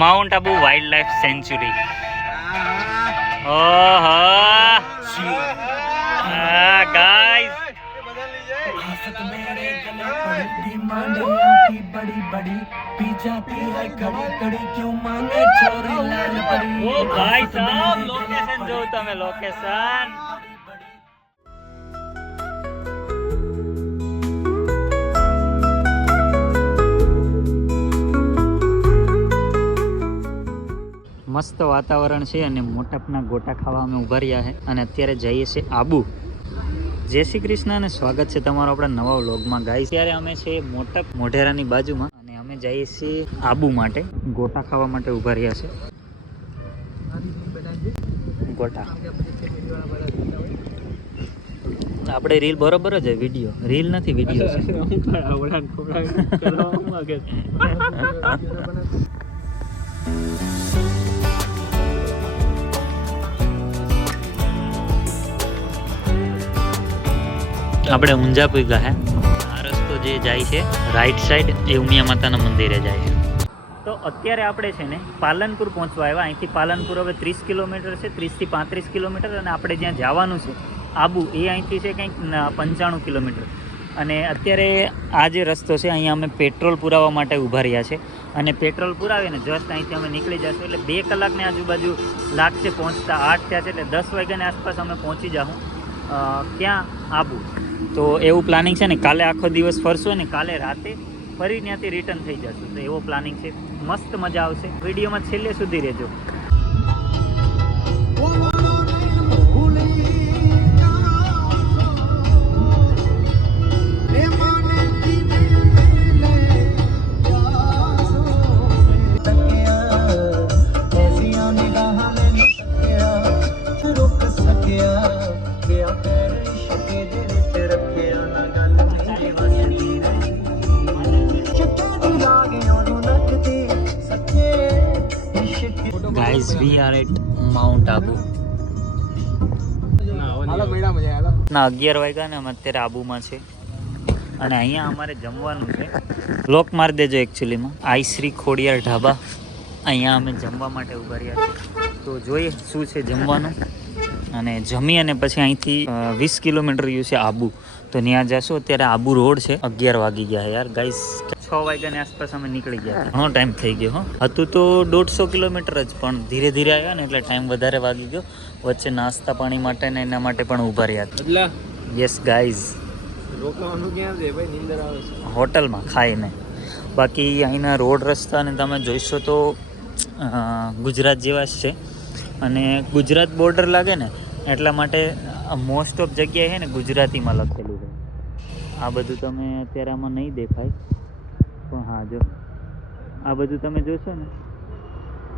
Mount Abu wild life sanctuary. ઓહો guys ઓ ભાઈ સાહેબ લોકેશન જો તમે લોકેશન. મસ્ત વાતાવરણ છે અને મોટાપના ગોટા ખાવા અમે ઉભા રહ્યા છે અને અત્યારે જઈએ છીએ આબુ. જય શ્રી કૃષ્ણ અને સ્વાગત છે તમારો આપણા નવા વ્લોગમાં ગાઈસ. ત્યારે અમે છે મોટપ મોઢેરાની બાજુમાં અને અમે જઈએ છીએ આબુ માટે ગોટા ખાવા માટે ઉભા રહ્યા છે. ગોટા આપણે રીલ બરોબર જ વિડીયો રીલ નથી વિડીયો છે. આપણે ઊંઝા પૂગ્યા હે. આ રસ્તો જે જાય છે રાઈટ સાઈડ એ ઉમિયા માતાના મંદિરે જાય છે. તો અત્યારે આપણે છે ને પાલનપુર પહોંચવા આવ્યા. અહીંથી પાલનપુર હવે 30 કિલોમીટર છે, 30 થી 35 કિલોમીટર. અને આપણે જ્યાં જવાનું છે આબુ એ અહીંથી છે કંઈક 95 કિલોમીટર. અને અત્યારે આ જે રસ્તો છે અહીંયા અમે પેટ્રોલ પુરાવવા માટે ઊભા રહ્યા છે. અને પેટ્રોલ પુરાવીને જસ્ટ અહીંથી અમે નીકળી જઈશું. એટલે 2 કલાકની આજુબાજુ લાગશે પહોંચતા. 8 થયા છે એટલે 10 વાગ્યાની આસપાસ અમે પહોંચી જાઉં ક્યાં આબુ. તો એવું પ્લાનિંગ છે ને કાલે આખો દિવસ ફરશું ને કાલે રાતે ફરી ત્યાંથી રિટર્ન થઈ જશું. તો એવો પ્લાનિંગ છે. મસ્ત મજા આવશે. વિડીયોમાં છેલ્લે સુધી રહેજો. Guys, we are at Mount Abu. ના 11 વાગ્યા ને અમે અત્યારે આબુમાં છે અને અહીંયા અમારે જમવાનું છે. લોક મારી દેજો એકચ્યુઅલીમાં આઈ શ્રી ખોડિયાર ઢાબા. અહીંયા અમે જમવા માટે ઉભા રહ્યા છીએ. તો જોઈએ શું છે જમવાનું અને જમી અને પછી અહીંથી 20 કિલોમીટર રહ્યું છે આબુ. તો ત્યાં જશું. અત્યારે આબુ રોડ છે. 11 વાગી ગયા યાર ગાઈસ. 6 વાગ્યાની આસપાસ અમે નીકળી ગયા. ઘણો ટાઈમ થઈ ગયો. હતું તો 150 કિલોમીટર જ પણ ધીરે ધીરે આવ્યા ને એટલે ટાઈમ વધારે વાગી ગયો. વચ્ચે નાસ્તા પાણી માટે ને એના માટે પણ ઊભા રહ્યા હતા. Yes guys. રોકાવાનું ક્યાં છે ભાઈ? નીંદર આવે છે હોટલમાં ખાઈને. બાકી અહીંના રોડ રસ્તા ને તમે જોઈશો તો ગુજરાત જેવા જ છે. અને ગુજરાત બોર્ડર લાગે ને એટલા માટે મોસ્ટ ઓફ જગ્યાએ છે ને ગુજરાતીમાં લખેલું છે. આ બધું તમે અત્યારે આમાં નહીં દેખાય પણ હા જો આ બધું તમે જોશો ને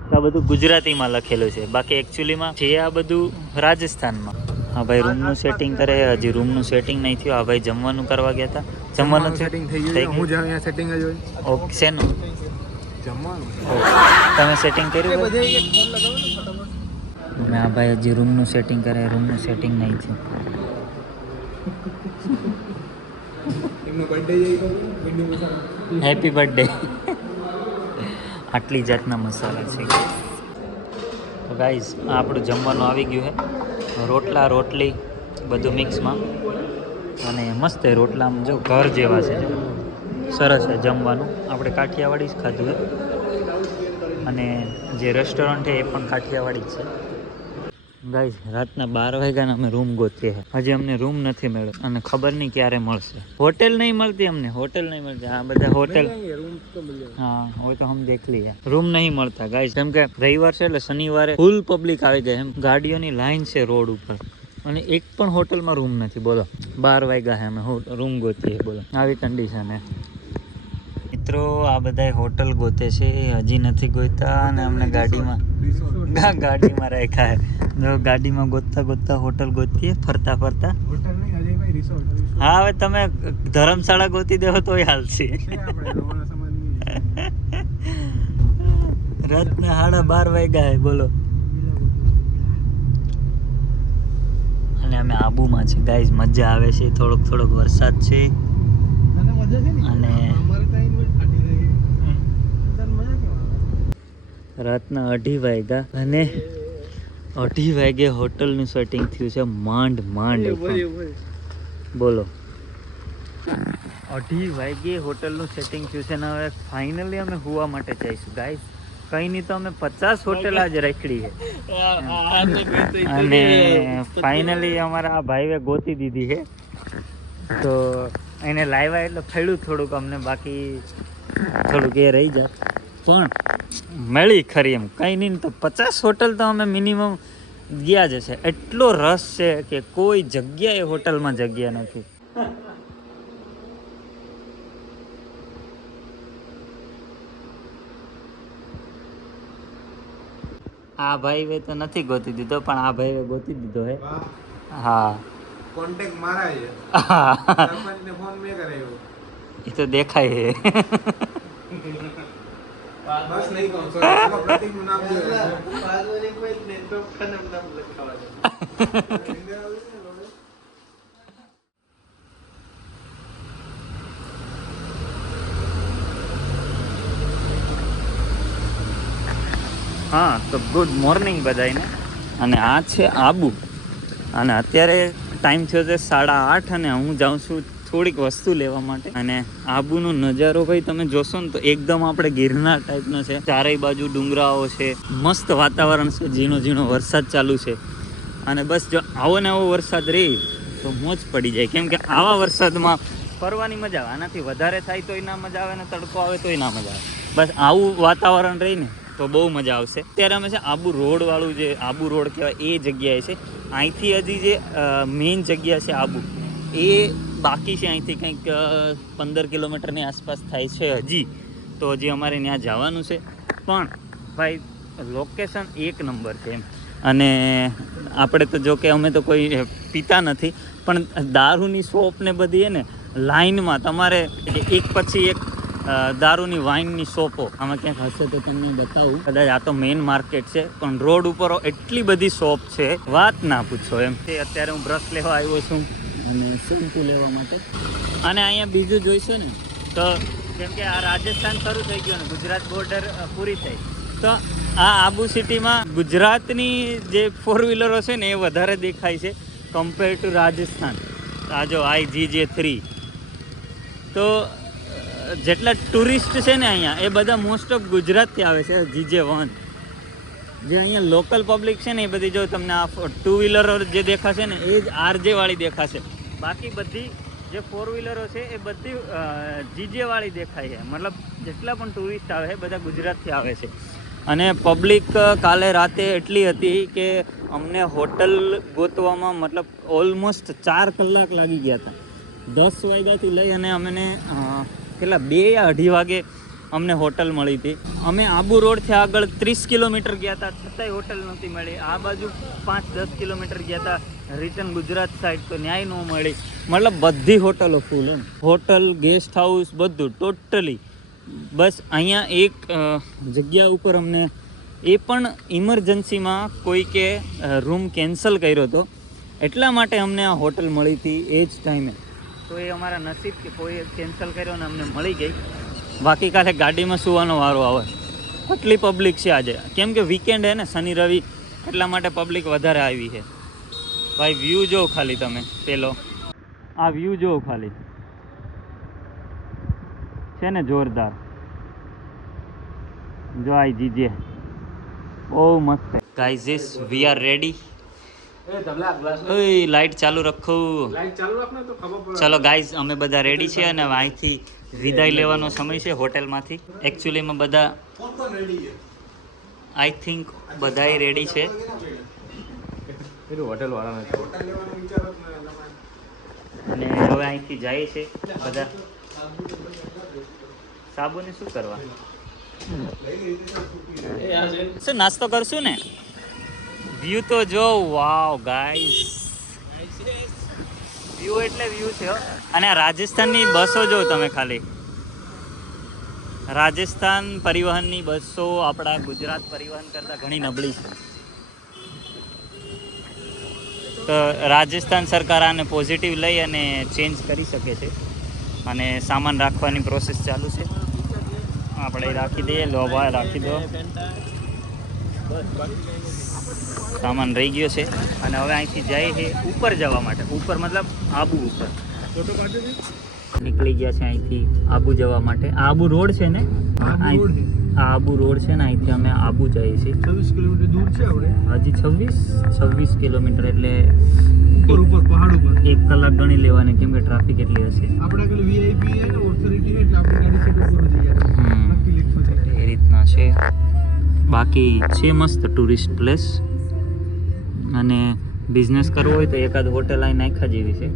તો આ બધું ગુજરાતીમાં લખેલું છે. બાકી એકચ્યુઅલીમાં છે આ બધું રાજસ્થાનમાં. હા ભાઈ રૂમનું સેટિંગ કરે. હજી રૂમનું સેટિંગ નહીં થયું. આ ભાઈ જમવાનું કરવા ગયા હતા. જમવાનું સેટિંગ થઈ ગયું. હું જ અહીંયા સેટિંગ જ હોય. ઓકે શેનું જમવાનું તમે સેટિંગ કર્યું? હા ભાઈ હજી રૂમનું સેટિંગ કરે. રૂમનું સેટિંગ નહીં છે. Happy birthday. આટલી જાતના મસાલા છે. તો ગાઈઝ આપણું જમવાનું આવી ગયું છે. રોટલા રોટલી બધું મિક્સમાં અને મસ્ત છે. રોટલામાં જો ઘર જેવા છે. જો સરસ છે જમવાનું. આપણે કાઠિયાવાડી જ ખાધું છે અને જે રેસ્ટોરન્ટ છે એ પણ કાઠિયાવાડી જ છે. ગાઈઝ રાતના 12 વાગ્યાના અમે રૂમ ગોતીએ છે. હજી અમને રૂમ નથી મળ્યો અને ખબર નહીં ક્યારે મળશે. હોટેલ નહીં મળતી અમને. હોટેલ નહીં મળતી. આ બધા હોટેલ હા वो तो हम देख लिए. રૂમ નહીં મળતા ગાઈઝ. કેમ કે રવિવાર છે એટલે શનિવારે ફૂલ પબ્લિક આવી ગઈ એમ. ગાડીઓની લાઈન છે રોડ ઉપર અને એક પણ હોટલમાં રૂમ નથી. બોલો 12 વાગ્યા છે અમે રૂમ ગોતીએ. બોલો આવી કન્ડિશન હે મિત્રો. આ બધા હોટલ ગોતે છે. હજી નથી ગોતા અને અમને ગાડીમાં રાખ્યા હે. જો ગાડીમાં ગોતતા ગોતતા હોટલ ગોતીએ ફરતા ફરતા. હા હવે તમે ધર્મશાળા ગોતી દેવો તોય હાલશે. રાતના 12:30 વાગ્યા હે. બોલો અને અમે આબુમાં છે ગાઈઝ. મજા આવે છે. થોડોક વરસાદ છે અને રાતના 2:30 વાગ્યા અને 2:30 વાગે હોટલનું સેટિંગ થયું છે માંડ બોલો 2:30 વાગે હોટલનું સેટિંગ થયું છે ને હવે ફાઇનલી અમે હુવા માટે જઈશું ગાઈસ. કઈ નહીં તો અમે 50 હોટલ આજ રખડી છે અને ફાઇનલી અમારા આ ભાઈએ ગોતી દીધી છે તો એને લાવ્યા એટલે ફેડ્યું થોડુંક અમને, બાકી થોડુંક એ રહી જાય પણ મળી ખરી એમ કંઈ નહીં તો 50 હોટલ તો અમે મિનિમમ ગયા જ હશે. એટલો રસ છે કે કોઈ જગ્યાએ હોટલમાં જગ્યા નથી. આ ભાઈએ તો નથી ગોતી દીધો પણ આ ભાઈએ ગોતી દીધો હે. હા કોન્ટેક્ટ મારા છે. સરપંચને ફોન મે કરાયો. એ તો દેખાય હે. બસ નહીં કહું સોરી પ્રતીકનું નામ દે. પાદવાની કોઈ નેટવર્ક ખનમ નામ લખાવા છે. હા તો ગુડ મોર્નિંગ બધાને. અને આ છે આબુ અને અત્યારે ટાઈમ થયો છે 8:30 અને હું જાઉં છું થોડીક વસ્તુ લેવા માટે. અને આબુનો નજારો ભાઈ તમે જોશો ને તો એકદમ આપણે ગિરનાર ટાઈપનો છે. ચારેય બાજુ ડુંગરાઓ છે, મસ્ત વાતાવરણ છે, ઝીણો ઝીણો વરસાદ ચાલુ છે. અને બસ જો આવો ને આવો વરસાદ રહે તો મોજ પડી જાય, કેમ કે આવા વરસાદમાં ફરવાની મજા આવે. આનાથી વધારે થાય તોય ના મજા આવે ને તડકો આવે તોય ના મજા આવે. બસ આવું વાતાવરણ રહીને તો બહુ મજા આવશે. અત્યારે અમે છે આબુ રોડ વાળું જે આબુ રોડ કહેવાય એ જગ્યાએ છે. અહીંથી હજી જે મેઇન જગ્યા છે આબુ એ બાકી છે. અહીંથી કંઈક 15 કિલોમીટરની આસપાસ થાય છે હજી. તો હજી અમારે ત્યાં જવાનું છે પણ ભાઈ લોકેશન એક નંબર છે એમ. અને આપણે તો જો કે અમે તો કોઈ પીતા નથી પણ દારૂની શોપ ને બધી છે ને લાઇનમાં તમારે એક પછી એક દારૂની વાઇનની શોપો આમાં ક્યાંક હશે તો તમને બતાવું. કદાચ આ તો મેઇન માર્કેટ છે પણ રોડ ઉપર એટલી બધી શોપ છે વાત ના પૂછો એમ. અત્યારે હું બ્રશ લેવા આવ્યો છું અને શેમ્પુ લેવા માટે. અને અહીંયા બીજું જોઈશું ને તો કેમ કે આ રાજસ્થાન શરૂ થઈ ગયું અને ગુજરાત બોર્ડર પૂરી થઈ તો આ આબુ સિટીમાં ગુજરાતની જે 4-વ્હીલરો છે ને એ વધારે દેખાય છે કમ્પેર ટુ રાજસ્થાન. આ જો IGJ3 તો જેટલા ટુરિસ્ટ છે ને અહીંયા એ બધા મોસ્ટ ઓફ ગુજરાતથી આવે છે. GJ1 જે અહીંયા લોકલ પબ્લિક છે ને એ બધી જો તમને આ 2-વ્હીલરો જે દેખાશે ને એ જ RJ વાળી દેખાશે. બાકી બધી જે 4-વ્હીલરો છે એ બધી GJ વાળી દેખાય છે. મતલબ જેટલા પણ ટુરિસ્ટ આવે છે બધા ગુજરાતથી આવે છે. અને પબ્લિક કાલે રાતે એટલી હતી કે અમને હોટલ ગોતવામાં મતલબ ઓલમોસ્ટ 4 કલાક લાગી ગયા હતા. 10 વાગ્યાથી લઈ અને અમને કેટલા 2 યા 2:30 વાગે અમને હોટલ મળી હતી. અમે આબુ રોડથી આગળ 30 કિલોમીટર ગયા હતા છતાંય હોટલ નહોતી મળી. આ બાજુ 5-10 કિલોમીટર ગયા હતા રિટર્ન ગુજરાત સાઈડ તો ન્યાય ન મળી. મતલબ બધી હોટલો ફૂલ એમ. હોટલ, ગેસ્ટ હાઉસ બધું ટોટલી. બસ અહીંયા એક જગ્યા ઉપર અમને એ પણ ઇમરજન્સીમાં કોઈકે રૂમ કેન્સલ કર્યો હતો એટલા માટે અમને આ હોટલ મળી હતી એ જ ટાઈમે. તો એ અમારા નસીબ કે કોઈ કેન્સલ કર્યો ને અમને મળી ગઈ. બાકી કાલે ગાડીમાં સુવાનો વારો આવે. આટલી પબ્લિક છે આજે, કેમ કે વીકેન્ડ હે ને શનિ રવિ એટલા માટે પબ્લિક વધારે આવી છે. ભાઈ વ્યૂ જો ખાલી તમે પેલો આ વ્યૂ જો ખાલી છે ને જોરદાર. જો IGJ બહુ મસ્ત. Guys we are ready. ઓય લાઈટ ચાલુ રાખો. ચલો ગાઈઝ અમે બધા રેડી છે અને અહીંથી વિદાય લેવાનો સમય છે હોટેલમાંથી. એકચ્યુઅલીમાં બધા આઈ થિંક બધાય રેડી છે. અને હવે અહીંથી જાય છે બધા. સાબુને શું કરવા શું નાસ્તો કરશું ને. વ્યૂ તો જો વાવ ગાઈસ. વ્યૂ એટલે વ્યૂ છે. અને આ રાજસ્થાનની બસો જો તમે ખાલી. રાજસ્થાન પરિવહનની બસો આપણા ગુજરાત પરિવહન કરતાં ઘણી નબળી છે. તો રાજસ્થાન સરકાર આને પોઝિટિવ લઈ અને ચેન્જ કરી શકે છે. અને સામાન રાખવાની પ્રોસેસ ચાલુ છે. આપણે રાખી દઈએ. લોભા રાખી દો. સામાન રહી ગયો છે અને હવે અહીંથી જાય છે ઉપર જવા માટે. ઉપર મતલબ આબુ ઉપર નીકળી ગયા છે અહીંથી આબુ જવા માટે. આ આબુ રોડ છે ને, આ આબુ રોડ છે ને, અહીંથી અમે આબુ જઈએ છીએ. 26 કિલોમીટર દૂર છે આપણે. હજી 26 કિલોમીટર એટલે ઉપર પહાડ ઉપર 1 કલાક ગણી લેવાની, કેમ કે ટ્રાફિક એટલી હશે. આપણે આગળ વીઆઈપી છે ને, ઓથોરિટી છે એટલે આપણી ગાડી સેટ ઉપર થઈ જાય. નક્કી લીખું છે એ રીતના છે. બાકી છે મસ્ત ટુરિસ્ટ પ્લેસ, અને બિઝનેસ કરવો હોય તો એકાદ હોટેલ અહીં નાખ્યા જેવી છે.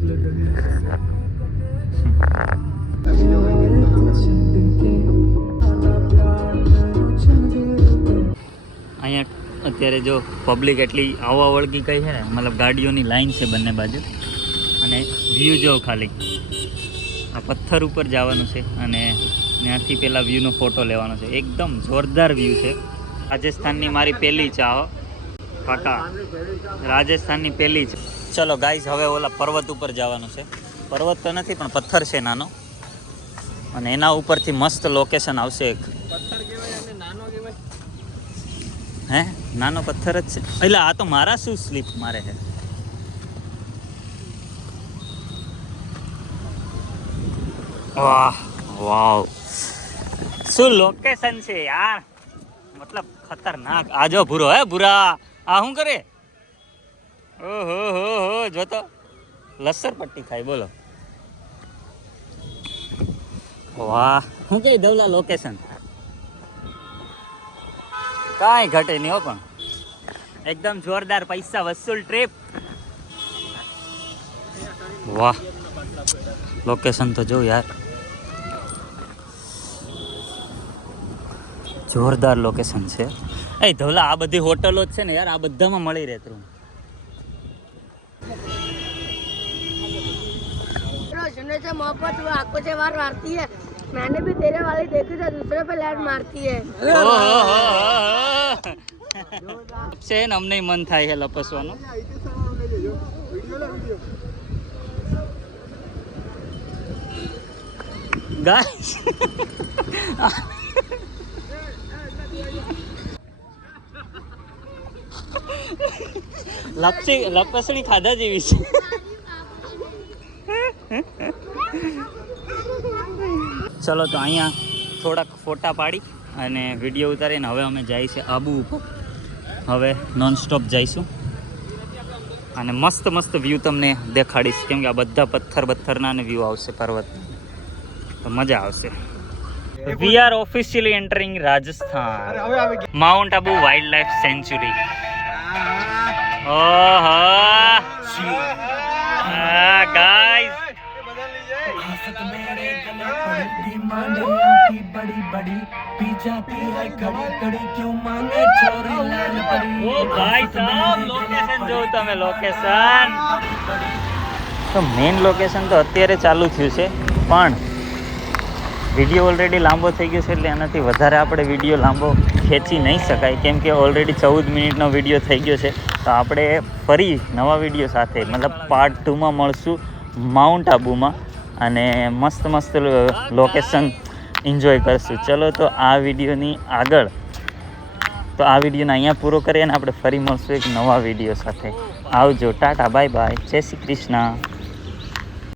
અહીંયા અત્યારે જો પબ્લિક એટલી આવવા વળગી ગઈ છે ને, મતલબ ગાડીઓની લાઈન છે બંને બાજુ. અને વ્યૂ જો ખાલી આ પથ્થર ઉપર જવાનું છે અને ત્યાંથી પેલા વ્યૂનો ફોટો લેવાનો છે. એકદમ જોરદાર વ્યૂ છે. રાજસ્થાનની મારી પહેલી ચા હો કાકા, રાજસ્થાનની પહેલી છે. ચલો ગાઈઝ, હવે ઓલા પર્વત ઉપર જવાનું છે. પર્વત તો નથી પણ પથ્થર છે નાનો, અને એના ઉપરથી મસ્ત લોકેશન આવશે એક. પથ્થર કહેવાય અને નાનો કહેવાય. હે, નાનો પથ્થર જ છે. એટલે આ તો મારા શું સ્લીપ મારે છે. વાહ વાવ, શું લોકેશન છે યાર, મતલબ ખતરનાક. આ જો ભૂરો હે ભૂરા, આ શું કરે? ઓહો હો હો, જો તો લસર પટ્ટી ખાય. બોલો વાહ, શું કે દવલા લોકેશન કાંઈ ઘટે નહીં હો, પણ એકદમ જોરદાર પૈસા વસૂલ ટ્રીપ. વાહ, લોકેશન તો જો યાર, જોરદાર લોકેશન છે. એ ધવલા, આ બધી હોટલો જ છે ને યાર, આ બધામાં મળી રહે તું. से मोहब्बत वो आंखों से वार मारती है. मैंने भी तेरे वाली देखी तो दूसरे पे लैंड मारती है. છે ને, અમને મન થાય છે લપસવાનું. ગાઈસ, લપસણી ખાધા જેવી છે. ચલો તો અહીંયા થોડાક ફોટા પાડી અને વિડીયો ઉતારીને હવે અમે જઈએ છીએ આબુ ઉપર. હવે નોન સ્ટોપ જઈશું અને મસ્ત મસ્ત વ્યૂ તમને દેખાડીશ, કેમ કે આ બધા પથ્થરના ને વ્યૂ આવશે પર્વતના, તો મજા આવશે. We are officially entering Rajasthan, Mount Abu wild life sanctuary. ઓહો ગાઈસ, बड़ी बड़ी पी जाती है कड़ी कड़ी क्यों मांगे चोरी लाल पड़ी. ઓ ભાઈ સાહેબ, લોકેશન જો તમે, લોકેશન તો મેઇન લોકેશન તો અત્યારે ચાલુ થયું છે, પણ વિડીયો ઓલરેડી લાંબો થઈ ગયો છે, એટલે એનાથી વધારે આપણે વિડીયો લાંબો ખેંચી નહીં શકાય, કેમ કે ઓલરેડી 14 મિનિટનો વિડીયો થઈ ગયો છે. તો આપણે ફરી નવા વિડીયો સાથે, મતલબ પાર્ટ 2માં મળશું માઉન્ટ આબુમાં, અને મસ્ત મસ્ત લોકેશન એન્જોય કરશું. ચલો તો આ વિડીયોની આગળ, તો આ વિડીયોને અહીંયા પૂરો કરીએ અને આપણે ફરી મળશું એક નવા વિડીયો સાથે. આવજો, ટાટા, બાય બાય, જય શ્રી કૃષ્ણ.